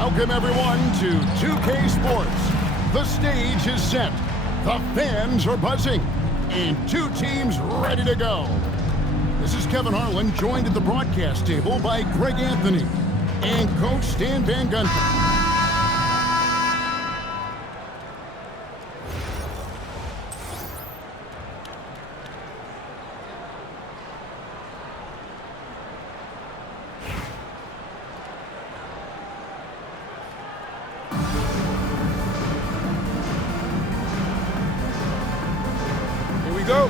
Welcome everyone to 2K Sports. The stage is set, the fans are buzzing, and two teams ready to go. This is Kevin Harlan, joined at the broadcast table by Greg Anthony and Coach Stan Van Gunten. Go.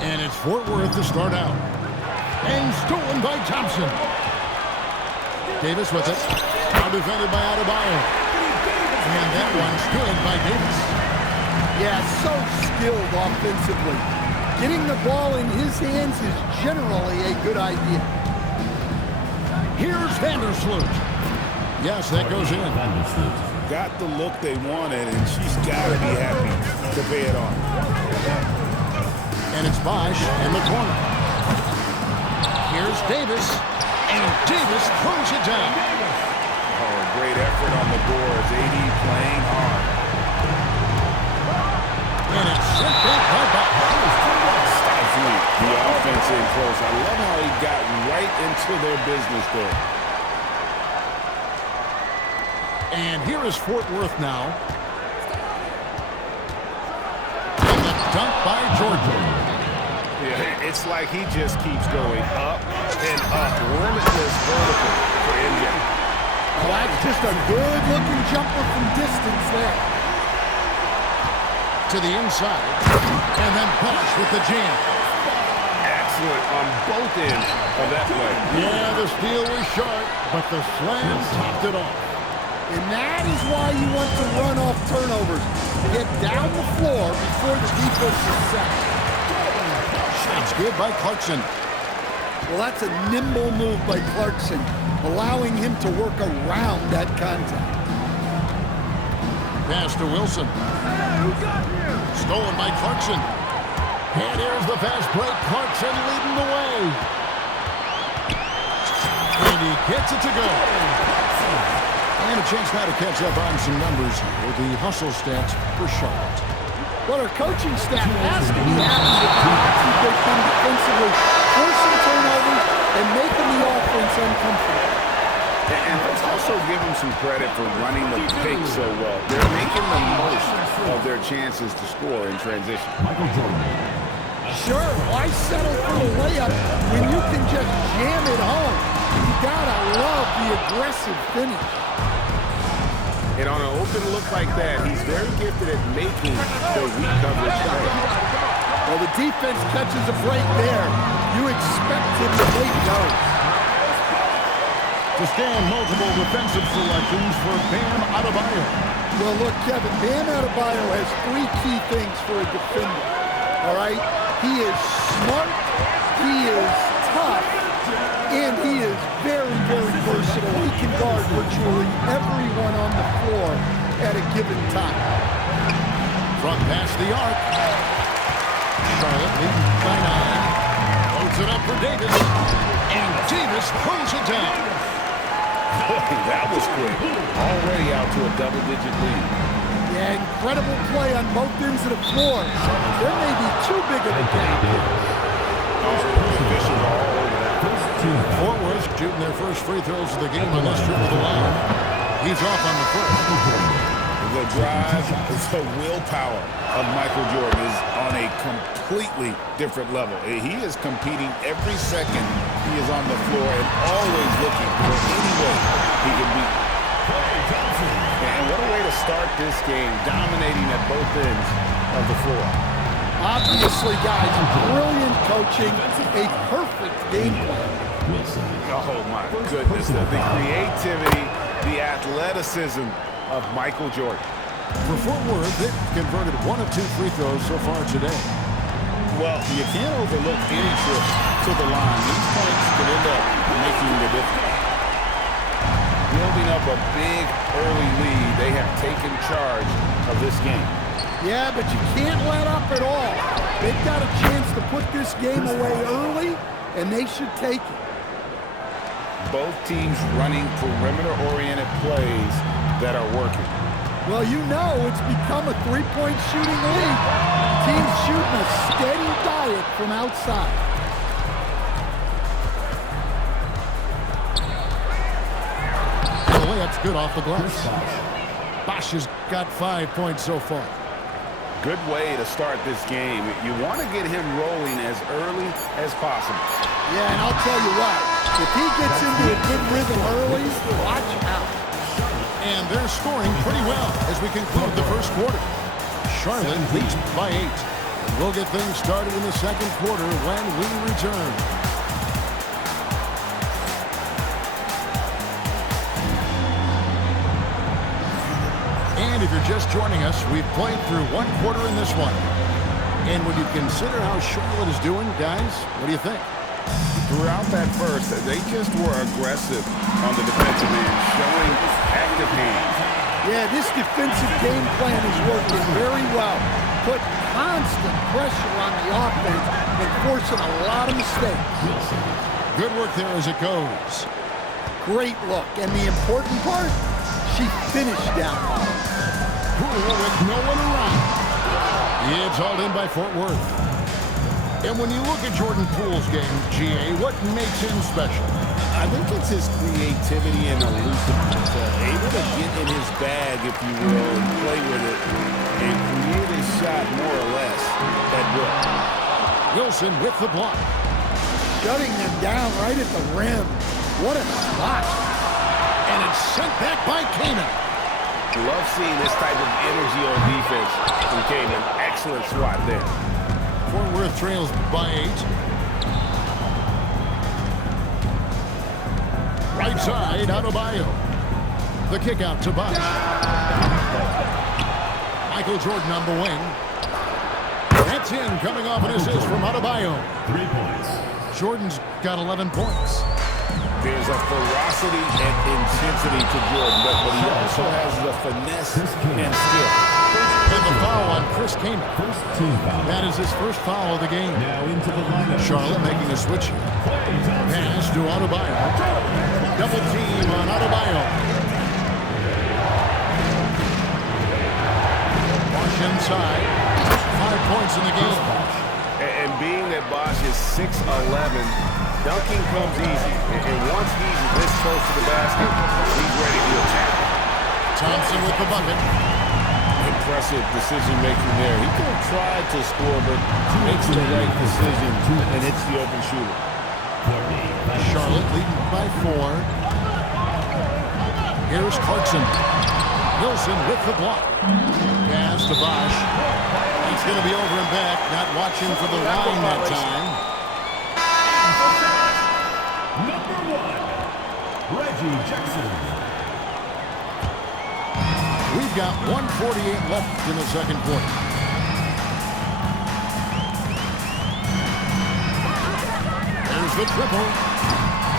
And it's Fort Worth to start out. And stolen by Thompson. Davis with it. Now defended by Adebayo. And that one stolen by Davis. Yeah, so skilled offensively. Getting the ball in his hands is generally a good idea. Here's Vandersloot. Yes, that goes in. Got the look they wanted, and she's got to be happy to pay it off. And it's Bosch in the corner. Here's Davis, and Davis throws it down. Oh, great effort on the boards. AD playing hard. And it's sent back by Bosch. Stifling the offense in close. I love how he got right into their business there. And here is Fort Worth now. And the dunk by Georgia. Yeah, it's like he just keeps going up and up. Limitless vertical for MJ. Well, that's just a good-looking jumper from distance there. To the inside. And then Bosch with the jam. Excellent on both ends of that play. Yeah, the steal was sharp, but the slam topped it off. And that is why you want to run off turnovers. Get down the floor before the defense is set. Shots good by Clarkson. Well, that's a nimble move by Clarkson, allowing him to work around that contact. Pass to Wilson. Stolen by Clarkson. And here's the fast break. Clarkson leading the way. And he gets it to go. And a chance now to catch up on some numbers with the hustle stats for Charlotte. Well, our coaching staff has to be happy with how they come defensively, forcing turnovers and making the offense uncomfortable. And let's also give them some credit for running the pick so well. They're making the most of their chances to score in transition. Sure, why settle for a layup when you can just jam it home? You gotta love the aggressive finish. And on an open look like that, he's very gifted at making the weak coverage play. Well, the defense catches a break there. You expect him to make those. To stand multiple defensive selections for Bam Adebayo. Well, look, Kevin, Bam Adebayo has three key things for a defender. All right? He is smart, he is tough, and he is very, very versatile. He can guard virtually everyone on the floor at a given time. From past the arc. Charlotte leading by 9. Loads it up for Davis. And Davis throws it down. Boy, that was quick. Already out to a double-digit lead. Yeah, incredible play on both ends of the floor. There may be too big of a gap. Officials are all over that. Fort Worth shooting their first free throws of the game on this trip to the line. He's off on the first. The drive, the willpower of Michael Jordan is on a completely different level. He is competing every second he is on the floor and always looking for any way he can beat. And what a way to start this game, dominating at both ends of the floor. Obviously, guys, brilliant coaching, a perfect game plan. Oh, my goodness. The creativity, the athleticism of Michael Jordan. For Fort Worth, they've converted 1 of 2 free throws so far today. Well, you can't overlook any trip to the line. These points can end up making the difference. Building up a big early lead, they have taken charge of this game. Yeah, but you can't let up at all. They've got a chance to put this game away early, and they should take it. both teams running perimeter-oriented plays that are working. Well, you know it's become a three-point shooting league. Teams shooting a steady diet from outside. The layup's good off the glass. Bosch has got 5 points so far. Good way to start this game. You want to get him rolling as early as possible. Yeah, and I'll tell you what, if he gets into a good rhythm early, watch out. And they're scoring pretty well as we conclude the first quarter. Charlotte leads by 8. And we'll get things started in the second quarter when we return. And if you're just joining us, we've played through one quarter in this one. And when you consider how Charlotte is doing, guys, what do you think? Throughout that first, they just were aggressive on the defensive end, showing active hands. Yeah, this defensive game plan is working very well. Put constant pressure on the offense and forcing a lot of mistakes. Good work there as it goes. Great look. And the important part, she finished down low. Poole with no one around. It's hauled in by Fort Worth. And when you look at Jordan Poole's game, GA, what makes him special? I think it's his creativity and elusiveness. Able to get in his bag, if you will, and play with it and create a shot more or less at will. Wilson with the block. Shutting them down right at the rim. What a spot. And it's sent back by Kanan. Love seeing this type of energy on defense from Kanan. Excellent swat there. Fort Worth trails by 8. Right side, Adebayo. The kick out to Bosch. Michael Jordan on the wing. That's in, coming off an assist from Adebayo. 3 points. Jordan's got 11 points. There's a ferocity and intensity to Jordan, but he also has the finesse and skill. And the foul on Chris Kaman. First team foul. That is his first foul of the game. Now into the lineup. Charlotte making a switch here. Pass to Adebayo. Double team on Adebayo. Bosch inside. 5 points in the game. And being that Bosch is 6'11", dunking comes easy. And once he's this close to the basket, he's ready to attack. Thompson with the bucket. Impressive decision-making there. He could have tried to score, but makes the right decision and hits the open shooter. Charlotte leading by 4. Here's Clarkson. Wilson with the block. Pass to Bosch. It's going to be over and back. Not watching for the line that time. Number 1, Reggie Jackson. We've got 1:48 left in the second quarter. There's the triple.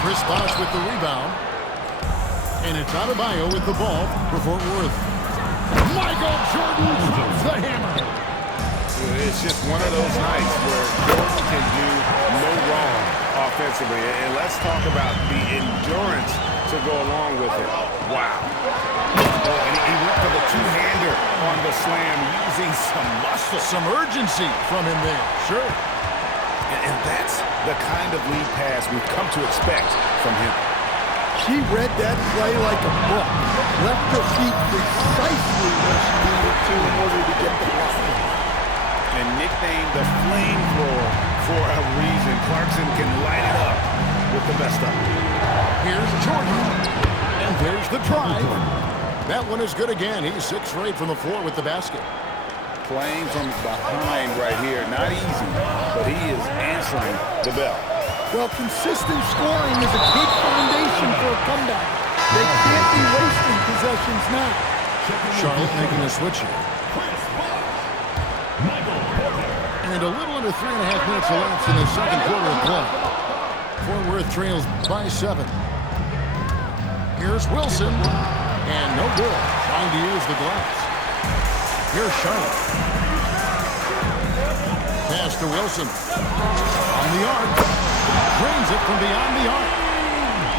Chris Bosch with the rebound. And it's Adebayo with the ball for Fort Worth. Michael Jordan drops the hammer. It's just one of those nights where Jordan can do no wrong offensively. And let's talk about the endurance to go along with it. Wow. Oh, and he went for the two-hander on the slam, using some muscle. Some urgency from him there. Sure. And that's the kind of lead pass we've come to expect from him. She read that play like a book. Left her feet precisely where she needed to in order to get the block. And nicknamed the flamethrower for a reason. Clarkson can light it up with the best of them. Here's Jordan. And there's the drive. That one is good again. He's 6 for 8 from the floor with the basket. Playing from behind right here. Not easy, but he is answering the bell. Well, consistent scoring is a good foundation for a comeback. They can't be wasting possessions now. Charlotte making a switch here. And a little under 3.5 minutes elapsed in the second quarter of play. Fort Worth trails by 7. Here's Wilson. And no good. Trying to use the glass. Here's Charlotte. Pass to Wilson. On the arc. Drains it from beyond the arc.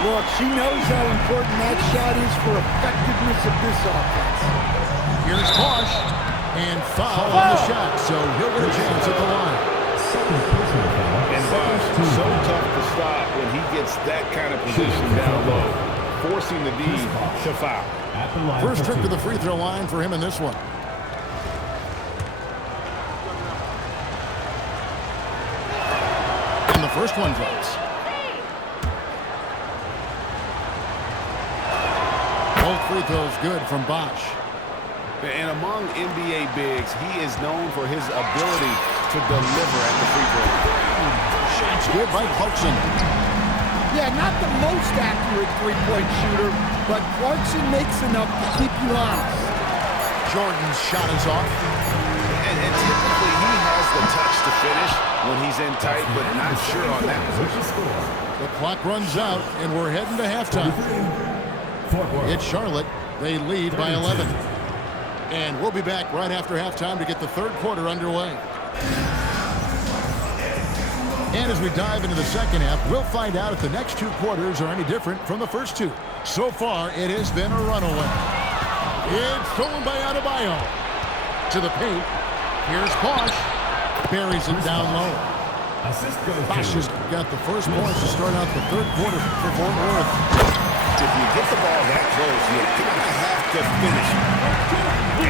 Look, she knows how important that shot is for effectiveness of this offense. Here's Bosch, and foul on the shot, so he'll get a chance at the line. And Bosch, so tough to stop when he gets that kind of position down low, forcing the D to foul. First trip to the free throw line for him in this one. And the first one drops. Both free throws good from Bosch. And among NBA bigs, he is known for his ability to deliver at the free throw line. Shots good by Clarkson. Yeah, not the most accurate three-point shooter, but Clarkson makes enough to keep you honest. Jordan's shot is off. And typically he has the touch to finish when he's in tight, but not sure on that position. The clock runs out, and we're heading to halftime. It's Charlotte. They lead by 11. And we'll be back right after halftime to get the third quarter underway. And as we dive into the second half, we'll find out if the next two quarters are any different from the first two. So far, it has been a runaway. It's stolen by Adebayo. To the paint. Here's Bosch. Buries it down low. Bosch has got the first points to start out the third quarter for Fort Worth. If you get the ball that close, you kind of have to finish.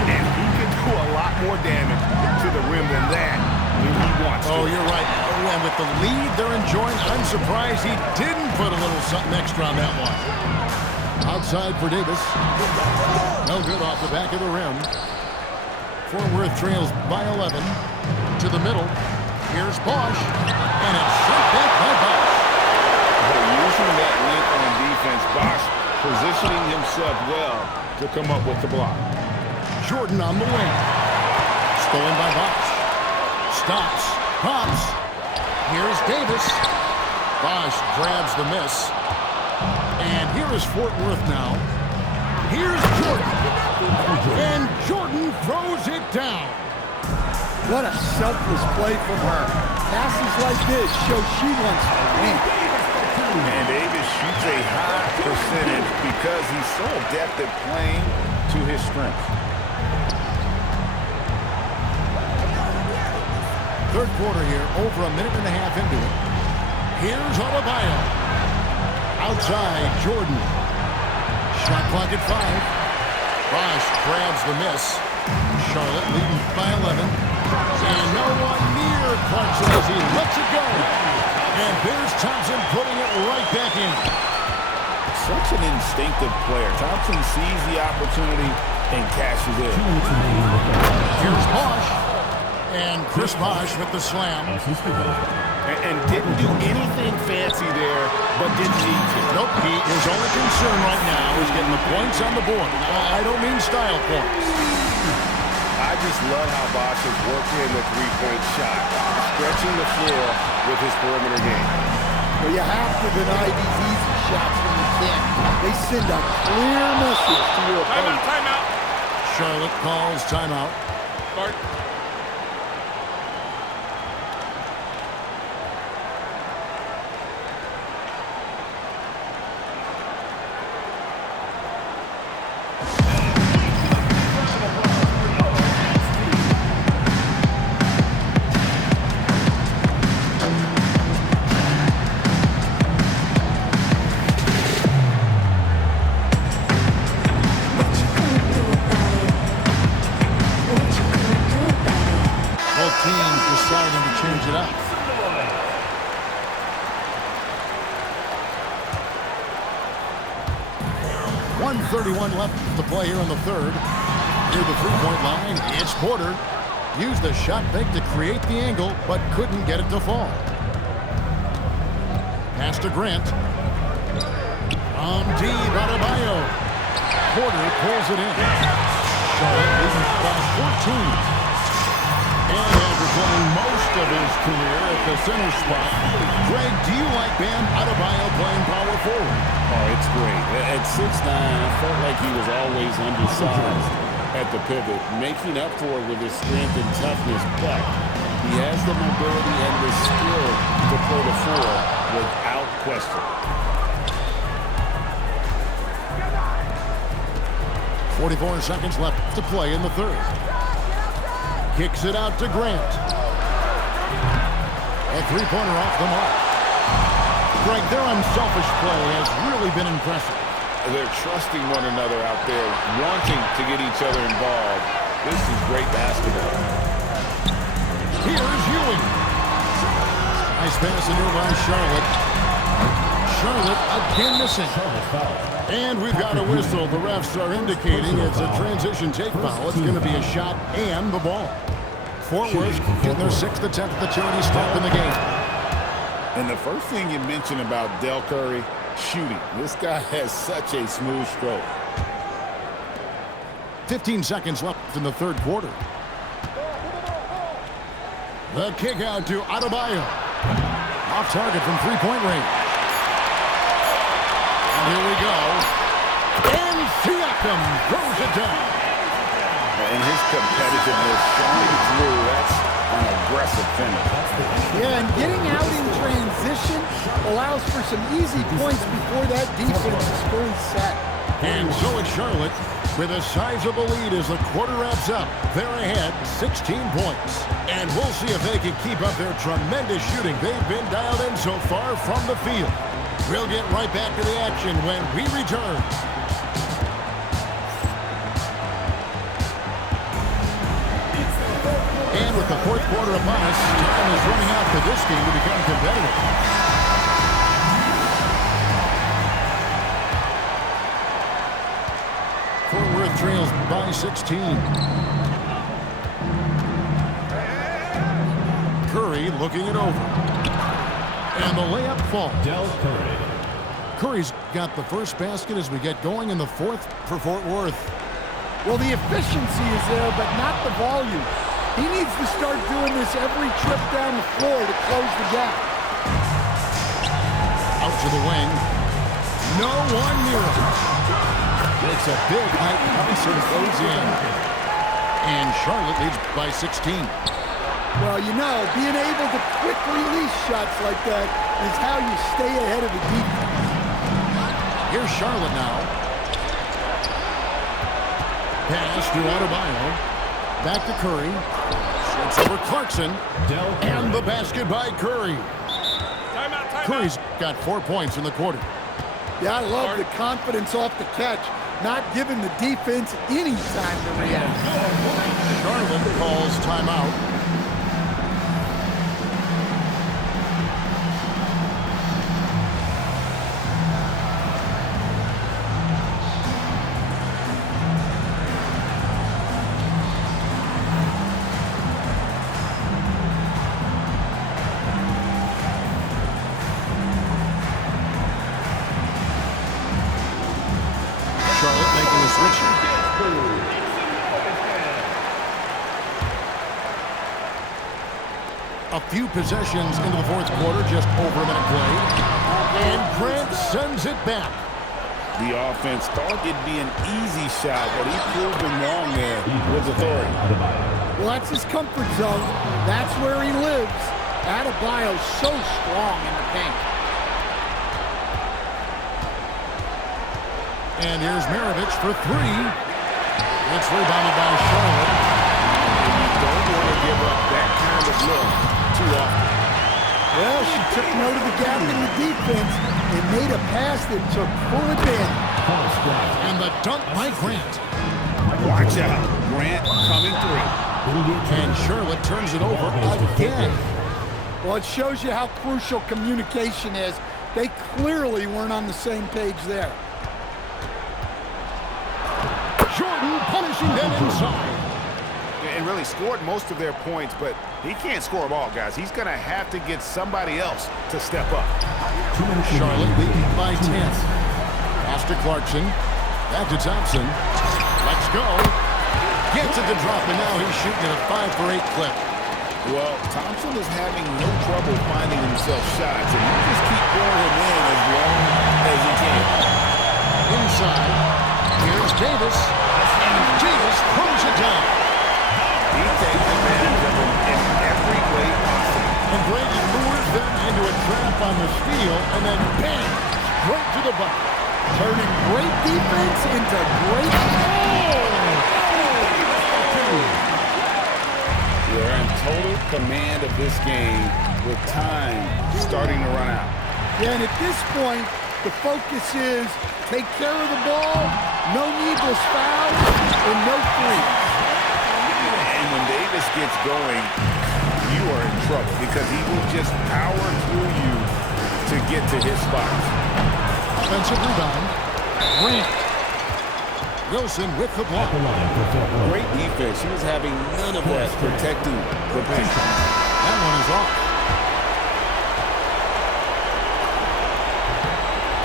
And he can do a lot more damage to the rim than that when he wants to. Oh, you're right. And with the lead they're enjoying, I'm surprised he didn't put a little something extra on that one. Outside for Davis. No good off the back of the rim. Fort Worth trails by 11. To the middle. Here's Bosch. And it's shot back by Bosch. Using that length on defense, Bosch positioning himself well to come up with the block. Jordan on the wing. Stolen by Bosch. Stops. Pops. Here's Davis. Bosch grabs the miss. And here is Fort Worth now. Here's Jordan. And Jordan throws it down. What a selfless play from her. Passes like this show she wants to win. And Davis shoots a high percentage because he's so adept at playing to his strengths. Third quarter here, over a minute and a half into it. Here's Adebayo. Outside, Jordan. Shot clock at 5. Bosch grabs the miss. Charlotte leading by 11. And no one near Clarkson as he lets it go. And there's Thompson putting it right back in. Such an instinctive player. Thompson sees the opportunity and cashes in. Here's Bosch. And Chris Bosch with the slam. And didn't do anything fancy there, but didn't need to. Nope, his only concern right now is getting the points on the board. I don't mean style points. I just love how Bosch is working in the three-point shot, stretching the floor with his perimeter game. Well, you have to deny these easy shots when you can. They send a clear message to your opponent. Timeout. Charlotte calls timeout. Start. Deciding to change it up. .131 left to play here in the third. Near the three-point line, it's Porter. Used the shot fake to create the angle, but couldn't get it to fall. Pass to Grant. On D, Adebayo. Porter pulls it in. Charlotte leading by 14. And after playing most of his career at the center spot, Greg, do you like Bam Adebayo playing power forward? Oh, it's great. At 6'9", I felt like he was always undersized at the pivot, making up for it with his strength and toughness, but he has the mobility and the skill to play the four without question. 44 seconds left to play in the third. Kicks it out to Grant. A three-pointer off the mark. Greg, their unselfish play has really been impressive. They're trusting one another out there, wanting to get each other involved. This is great basketball. Here's Ewing. Nice pass in here by Charlotte. Charlotte again missing. And we've got a whistle. The refs are indicating it's a transition take foul. It's going to be a shot and the ball. Fort Worth getting their 6th attempt at the charity stop in the game. And the first thing you mentioned about Del Curry, shooting. This guy has such a smooth stroke. 15 seconds left in the third quarter. The kick out to Adebayo. Off target from three-point range. And here we go. And Siakam throws it down. And his competitiveness shining through. That's an aggressive finish. Yeah, and getting out in transition allows for some easy points before that defense is fully set. And so it's Charlotte with a sizable lead as the quarter wraps up. They're ahead 16 points. And we'll see if they can keep up their tremendous shooting they've been dialed in so far from the field. We'll get right back to the action when we return. And with the fourth quarter upon us, time is running out for this game to become competitive. Fort Worth trails by 16. Curry looking it over. And the layup falls. Del Curry. Curry's got the first basket as we get going in the fourth for Fort Worth. Well, the efficiency is there, but not the volume. He needs to start doing this every trip down the floor to close the gap. Out to the wing. No one near him. It's a big height concert goes in. And Charlotte leads by 16. Well, you know, being able to quick release shots like that is how you stay ahead of the defense. Here's Charlotte now. Pass to Adebayo. Back to Curry. Shoots over Clarkson. And the basket by Curry. Curry's got 4 points in the quarter. Yeah, I love the confidence off the catch, not giving the defense any time to react. Charlotte calls timeout. A few possessions into the fourth quarter, just over a minute played. And Grant sends it back. The offense thought it'd be an easy shot, but he proved them wrong there with authority. Well, that's his comfort zone. That's where he lives. Adebayo's so strong in the paint. And here's Maravich for three. It's rebounded by Charlotte. And you don't want to give up that kind of look too often. Well, she took note of the gap in the defense and made a pass that took full advantage. And the dunk by Grant. Watch out. Grant coming through. And Charlotte turns it over again. Well, it shows you how crucial communication is. They clearly weren't on the same page there. Jordan punishing them inside. And really scored most of their points, but he can't score them all, guys. He's going to have to get somebody else to step up. Charlotte leading by 10. Pass to Clarkson. Back to Thompson. Let's go. Gets it to drop, and now he's shooting a 5 for 8 clip. Well, Thompson is having no trouble finding himself shots, and you just keep pouring him in as long as he can. Inside. Here's Davis. And Davis throws it down. He takes advantage of him in every way possible. And Brady lures them into a trap on the steal, and then bam, straight to the bucket. Turning great defense into great... Oh! total command of this game with time starting to run out. Yeah, and at this point, the focus is take care of the ball, no needless fouls, and no threes. And when Davis gets going, you are in trouble because he will just power through you to get to his spots. Offensive rebound. Grant. Wilson with the block. Great defense. He was having none of that protecting the paint. That one is off.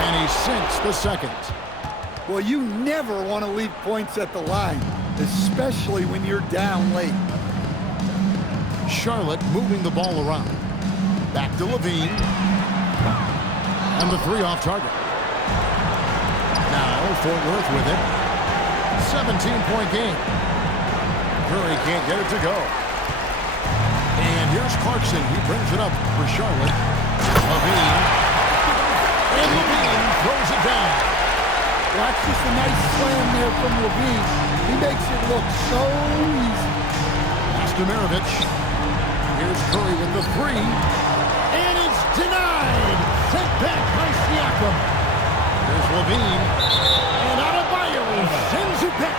And he sinks the second. Well, you never want to leave points at the line, especially when you're down late. Charlotte moving the ball around. Back to Levine. And the three off target. Now Fort Worth with it. 17-point game. Curry can't get it to go. And here's Clarkson. He brings it up for Charlotte. Levine. And Levine throws it down. That's just a nice slam there from Levine. He makes it look so easy. Mastomarovich. Here's Curry with the three. And it's denied. Sent back by Siakam. Here's Levine. And Adebayo sends it back.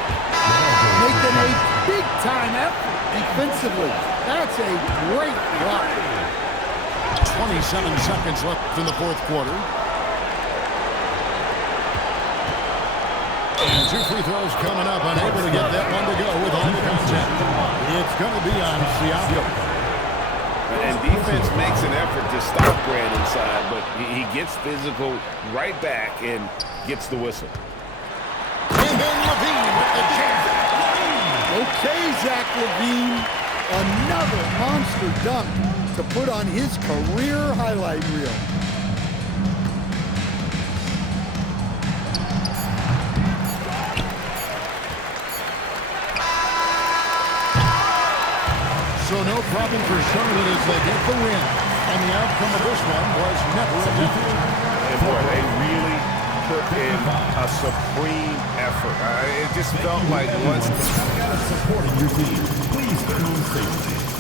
Making a big-time effort defensively. That's a great block. 27 seconds left in the fourth quarter. And two free throws coming up. Unable to get that one to go with all the contact. It's going to be on Siakam. And defense makes an effort to stop Grant inside, but he gets physical right back and gets the whistle. And then Levine with the jam. Okay, Zach Levine. Another monster dunk to put on his career highlight reel. So no problem for Charlotte as they get the win. And the outcome of this one was never a defeat. And boy, they really put in a supreme effort. It just felt like once Supporting your team. Please turn on safety.